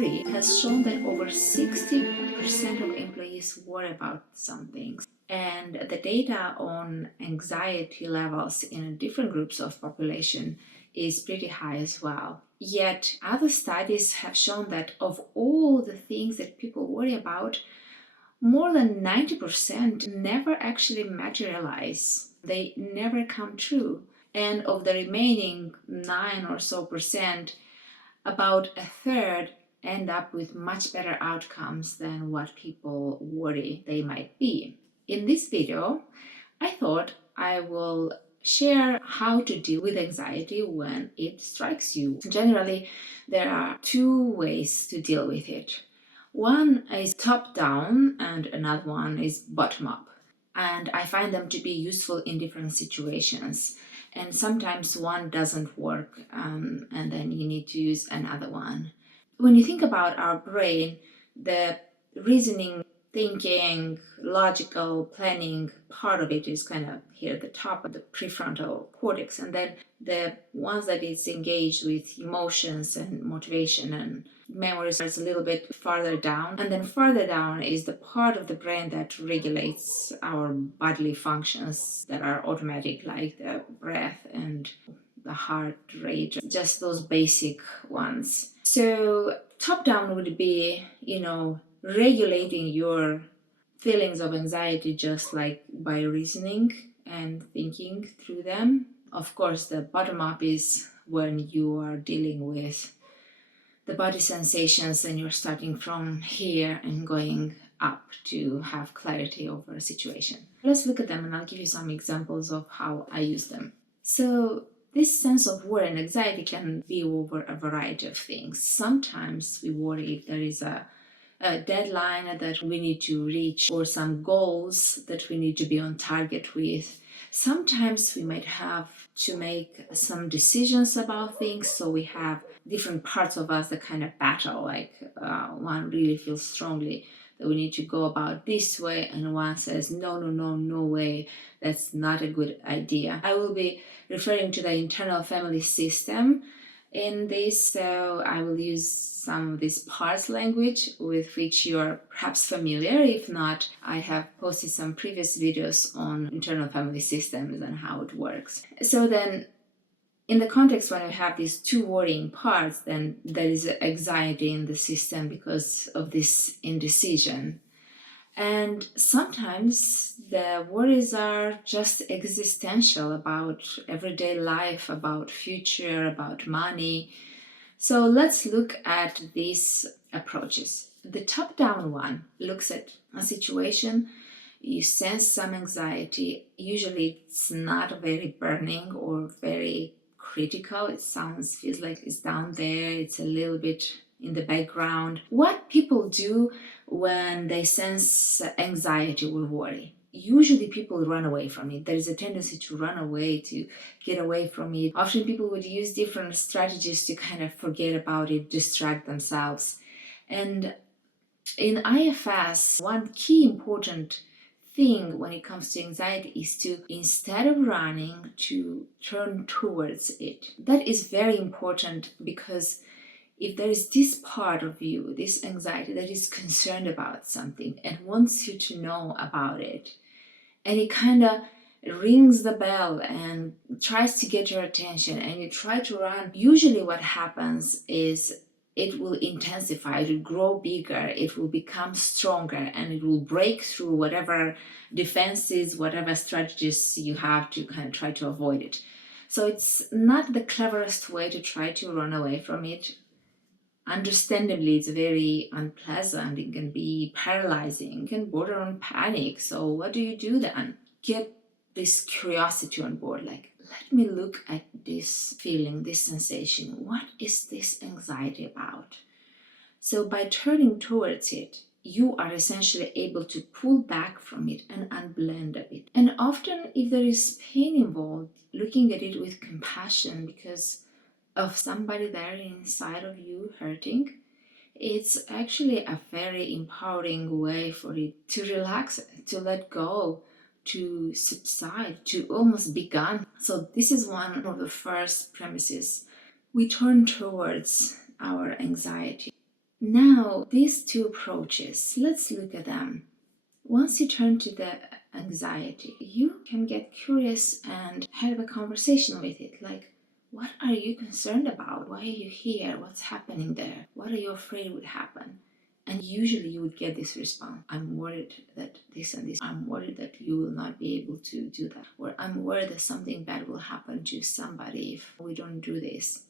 worry has shown that over 60% of employees worry about some things. And the data on anxiety levels in different groups of population is pretty high as well. Yet other studies have shown that of all the things that people worry about, more than 90% never actually materialize. They never come true. And of the remaining 9 or so percent, about a third end up with much better outcomes than what people worry they might be. In this video, I thought I will share how to deal with anxiety when it strikes you. Generally, there are two ways to deal with it. One is top-down and another one is bottom-up. And I find them to be useful in different situations. And sometimes one doesn't work and then you need to use another one. When you think about our brain, the reasoning, thinking, logical planning part of it is kind of here at the top of the prefrontal cortex, and then the ones that it's engaged with emotions and motivation and memories is a little bit farther down, and then farther down is the part of the brain that regulates our bodily functions that are automatic, like the breath and the heart rate, just those basic ones. So top down would be, regulating your feelings of anxiety just like by reasoning and thinking through them. Of course, the bottom up is when you are dealing with the body sensations and you're starting from here and going up to have clarity over a situation. Let's look at them and I'll give you some examples of how I use them. So this sense of worry and anxiety can be over a variety of things. Sometimes we worry if there is a deadline that we need to reach or some goals that we need to be on target with. Sometimes we might have to make some decisions about things, so we have different parts of us that kind of battle, like one really feels strongly that we need to go about this way, and one says, no way, that's not a good idea. I will be referring to the internal family system in this, so I will use some of this parts language with which you're perhaps familiar. If not, I have posted some previous videos on internal family systems and how it works. So then, in the context when we have these two worrying parts, then there is anxiety in the system because of this indecision. And sometimes the worries are just existential, about everyday life, about future, about money. So let's look at these approaches. The top-down one looks at a situation, you sense some anxiety. Usually it's not very burning or very critical. It feels like it's down there, it's a little bit in the background. What people do when they sense anxiety or worry? Usually people run away from it. There is a tendency to run away, to get away from it. Often people would use different strategies to kind of forget about it, distract themselves. And in IFS, one key important thing when it comes to anxiety is to, instead of running, to turn towards it. That is very important, because if there is this part of you, this anxiety that is concerned about something and wants you to know about it, and it kind of rings the bell and tries to get your attention and you try to run, usually what happens is it will intensify, it will grow bigger, it will become stronger, and it will break through whatever defenses, whatever strategies you have to kind of try to avoid it. So it's not the cleverest way to try to run away from it. Understandably, it's very unpleasant, it can be paralyzing, it can border on panic. So what do you do then? Get this curiosity on board, like, let me look at this feeling, this sensation. What is this anxiety about? So by turning towards it, you are essentially able to pull back from it and unblend a bit. And often, if there is pain involved, looking at it with compassion because of somebody there inside of you hurting, it's actually a very empowering way for it to relax, to let go, to subside, to almost be gone. So this is one of the first premises. We turn towards our anxiety. Now, these two approaches, let's look at them. Once you turn to the anxiety, you can get curious and have a conversation with it. Like, what are you concerned about? Why are you here? What's happening there? What are you afraid would happen? And usually you would get this response: I'm worried that this and this, I'm worried that you will not be able to do that, or I'm worried that something bad will happen to somebody if we don't do this.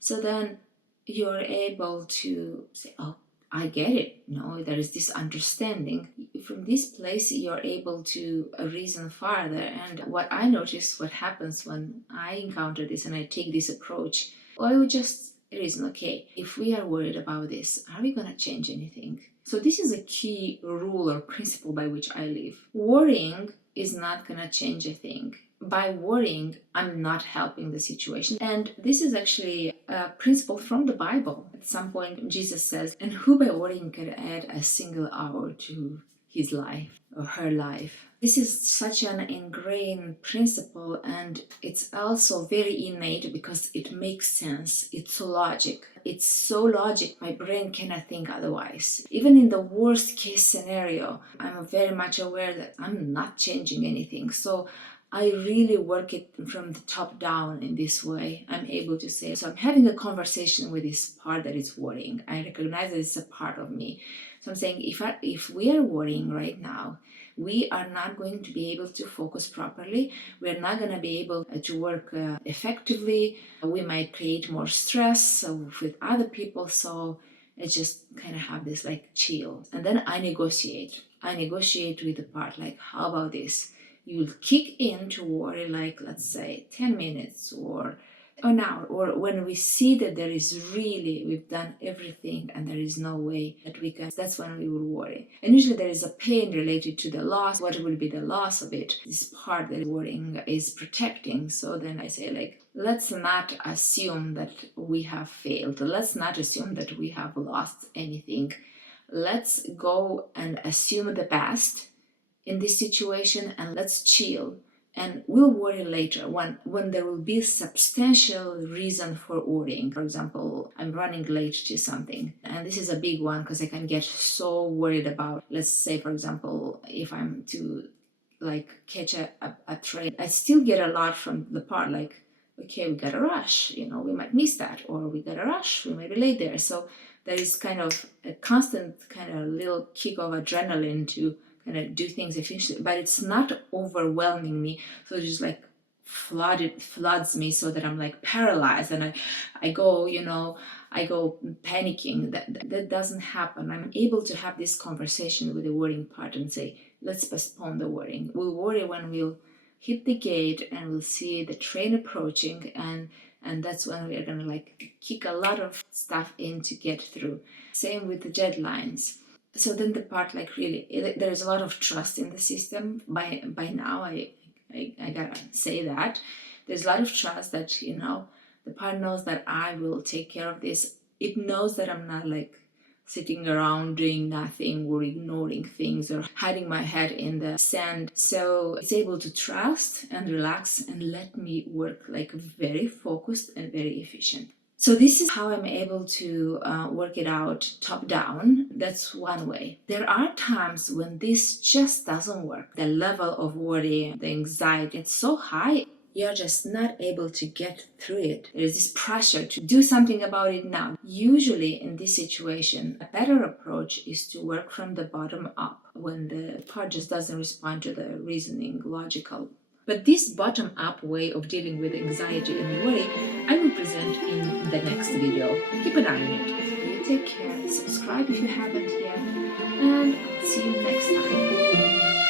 So then you're able to say, oh, I get it. No, there is this understanding. From this place, you're able to reason farther. And what I notice, what happens when I encounter this and I take this approach, well, I would just reason, okay, if we are worried about this, are we going to change anything? So this is a key rule or principle by which I live. Worrying is not going to change a thing. By worrying, I'm not helping the situation. And this is actually a principle from the Bible. At some point, Jesus says, and who by worrying can add a single hour to his life or her life? This is such an ingrained principle, and it's also very innate because it makes sense. It's logic. It's so logic, my brain cannot think otherwise. Even in the worst case scenario, I'm very much aware that I'm not changing anything. So I really work it from the top down in this way. I'm able to say, so I'm having a conversation with this part that is worrying. I recognize that it's a part of me. So I'm saying, if we are worrying right now, we are not going to be able to focus properly. We're not going to be able to work effectively. We might create more stress with other people. So I just kind of have this like chill. And then I negotiate. I negotiate with the part like, how about this? You will kick in to worry like, let's say, 10 minutes or an hour, or when we see that there is really, we've done everything and there is no way that we can, that's when we will worry. And usually there is a pain related to the loss. What will be the loss of it? This part that worrying is protecting. So then I say like, let's not assume that we have failed. Let's not assume that we have lost anything. Let's go and assume the best in this situation, and let's chill, and we'll worry later when there will be substantial reason for worrying. For example, I'm running late to something, and this is a big one because I can get so worried about, let's say, for example, if I'm to like catch a train, I still get a lot from the part like, okay, we gotta rush, we might miss that, or we gotta rush, we might be late there. So there is kind of a constant kind of little kick of adrenaline to kind of do things efficiently, but it's not overwhelming me. So it just like floods me so that I'm like paralyzed, and I go, I go panicking. That doesn't happen. I'm able to have this conversation with the worrying part and say, let's postpone the worrying. We'll worry when we'll hit the gate and we'll see the train approaching, and that's when we're gonna like kick a lot of stuff in to get through. Same with the deadlines. So then the part like really, there's a lot of trust in the system. By now, I gotta say that there's a lot of trust that the part knows that I will take care of this. It knows that I'm not like sitting around doing nothing or ignoring things or hiding my head in the sand. So it's able to trust and relax and let me work like very focused and very efficient. So this is how I'm able to work it out top down. That's one way. There are times when this just doesn't work. The level of worry, the anxiety, it's so high, you're just not able to get through it. There's this pressure to do something about it now. Usually in this situation, a better approach is to work from the bottom up when the part just doesn't respond to the reasoning, logical. But this bottom-up way of dealing with anxiety and worry, I will present in the next video. Keep an eye on it. You take care, subscribe if you haven't yet, and I'll see you next time.